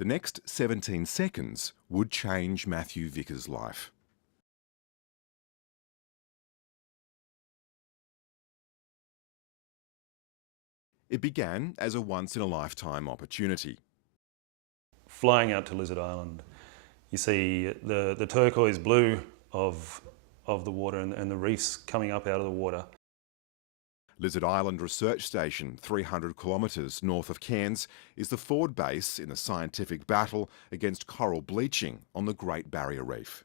The next 17 seconds would change Matthew Vickers' life. It began as a once-in-a-lifetime opportunity. Flying out to Lizard Island, you see the turquoise blue of the water and the reefs coming up out of the water. Lizard Island Research Station, 300 kilometres north of Cairns, is the forward base in the scientific battle against coral bleaching on the Great Barrier Reef.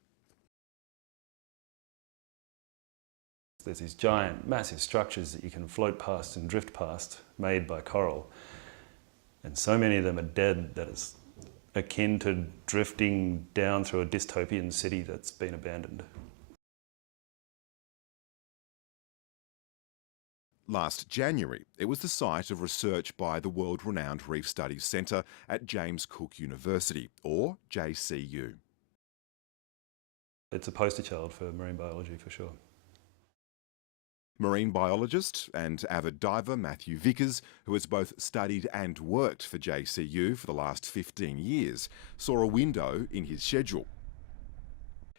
There's these giant, massive structures that you can float past and drift past, made by coral. And so many of them are dead that it's akin to drifting down through a dystopian city that's been abandoned. Last January, it was the site of research by the world-renowned Reef Studies Centre at James Cook University, or JCU. It's a poster child for marine biology, for sure. Marine biologist and avid diver Matthew Vickers, who has both studied and worked for JCU for the last 15 years, saw a window in his schedule.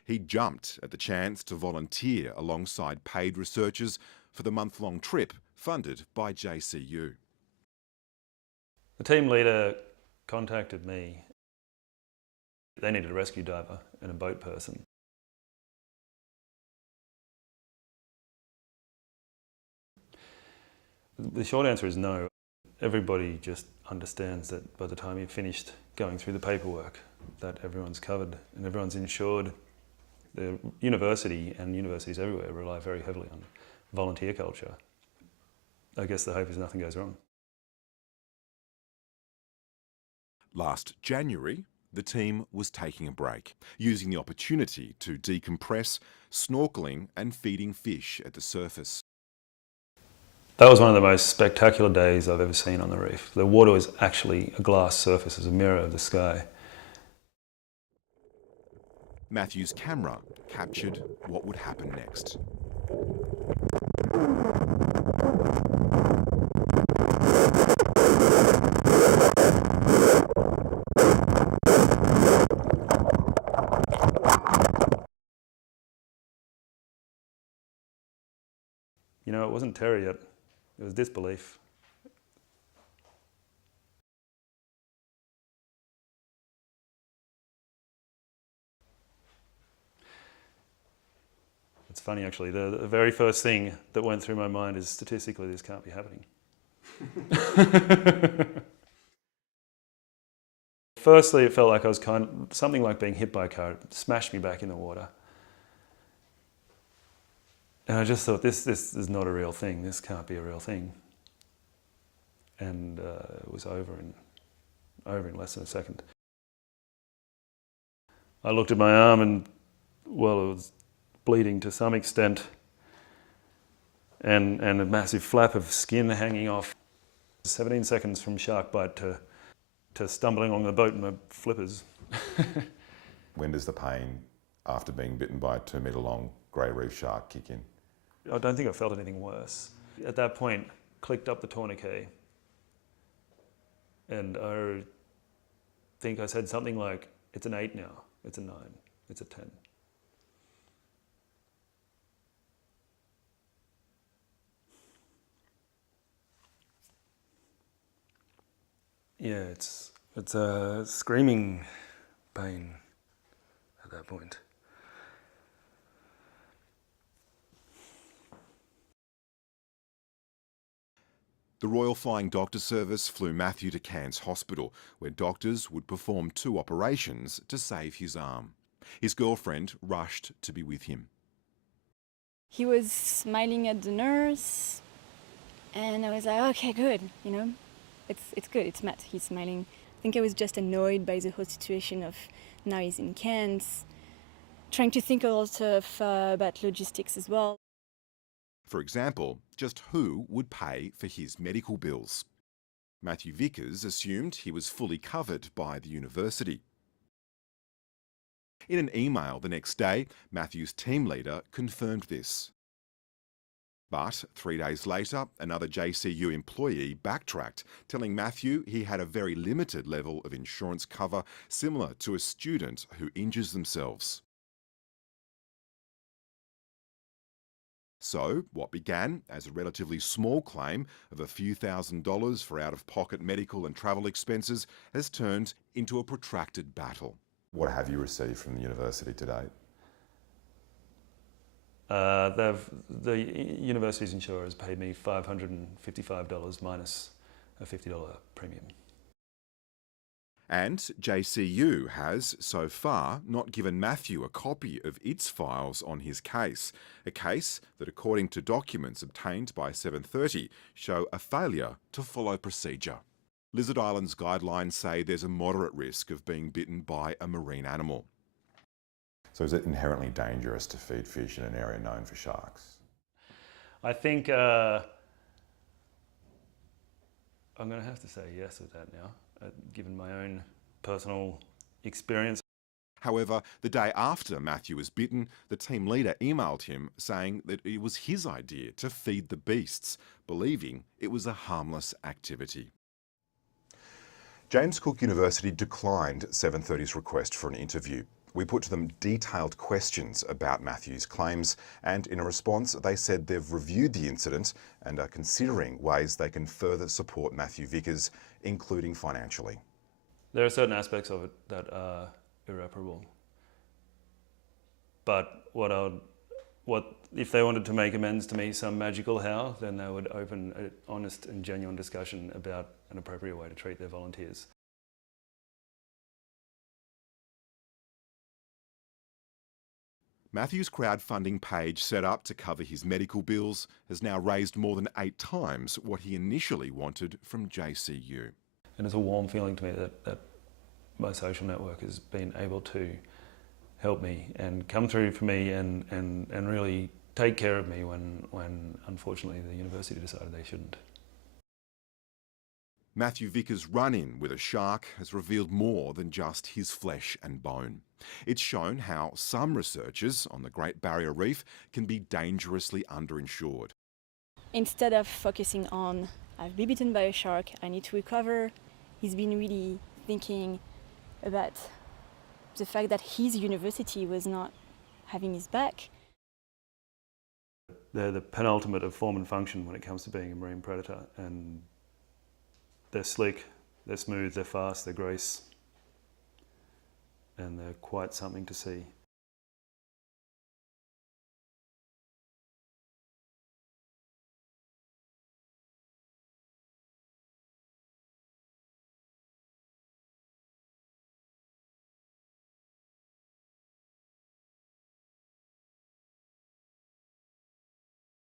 He jumped at the chance to volunteer alongside paid researchers for the month-long trip funded by JCU. The team leader contacted me. They needed a rescue diver and a boat person. The short answer is no. Everybody just understands that by the time you've finished going through the paperwork, that everyone's covered and everyone's insured. The university and universities everywhere rely very heavily on volunteer culture. I guess the hope is nothing goes wrong. Last January, the team was taking a break, using the opportunity to decompress, snorkelling and feeding fish at the surface. That was one of the most spectacular days I've ever seen on the reef. The water was actually a glass surface, as a mirror of the sky. Matthew's camera captured what would happen next. You know, it wasn't terror yet, it was disbelief. It's funny actually, the very first thing that went through my mind is statistically this can't be happening. Firstly, it felt like I was something like being hit by a car. It smashed me back in the water. And I just thought, this is not a real thing. This can't be a real thing. And it was over in less than a second. I looked at my arm and, well, it was bleeding to some extent. And a massive flap of skin hanging off. 17 seconds from shark bite to stumbling along the boat in my flippers. When does the pain after being bitten by a 2-metre-long grey reef shark kick in? I don't think I felt anything worse. At that point, clicked up the tourniquet, and I think I said something like, it's an 8 now, it's a 9, it's a 10. Yeah, it's a screaming pain at that point. The Royal Flying Doctor Service flew Matthew to Cairns Hospital, where doctors would perform 2 operations to save his arm. His girlfriend rushed to be with him. He was smiling at the nurse, and I was like, okay, good, you know, it's good, it's Matt, he's smiling. I think I was just annoyed by the whole situation of now he's in Cairns, trying to think a lot about logistics as well. For example, just who would pay for his medical bills? Matthew Vickers assumed he was fully covered by the university. In an email the next day, Matthew's team leader confirmed this. But 3 days later, another JCU employee backtracked, telling Matthew he had a very limited level of insurance cover, similar to a student who injures themselves. So, what began as a relatively small claim of a few $1,000s for out-of-pocket medical and travel expenses has turned into a protracted battle. What have you received from the university to date? The university's insurer has paid me $555 minus a $50 premium. And JCU has, so far, not given Matthew a copy of its files on his case, a case that, according to documents obtained by 7:30, show a failure to follow procedure. Lizard Island's guidelines say there's a moderate risk of being bitten by a marine animal. So is it inherently dangerous to feed fish in an area known for sharks? I think I'm going to have to say yes with that now, given my own personal experience. However, the day after Matthew was bitten, the team leader emailed him saying that it was his idea to feed the beasts, believing it was a harmless activity. James Cook University declined 7:30's request for an interview. We put to them detailed questions about Matthew's claims, and in a response they said they've reviewed the incident and are considering ways they can further support Matthew Vickers, including financially. There are certain aspects of it that are irreparable. But what if they wanted to make amends to me some magical how, then they would open an honest and genuine discussion about an appropriate way to treat their volunteers. Matthew's crowdfunding page, set up to cover his medical bills, has now raised more than 8 times what he initially wanted from JCU. And it's a warm feeling to me that my social network has been able to help me and come through for me and really take care of me when unfortunately the university decided they shouldn't. Matthew Vickers' run-in with a shark has revealed more than just his flesh and bone. It's shown how some researchers on the Great Barrier Reef can be dangerously underinsured. Instead of focusing on, I've been bitten by a shark, I need to recover, he's been really thinking about the fact that his university was not having his back. They're the penultimate of form and function when it comes to being a marine predator, and they're slick, they're smooth, they're fast, they're grace, and they're quite something to see.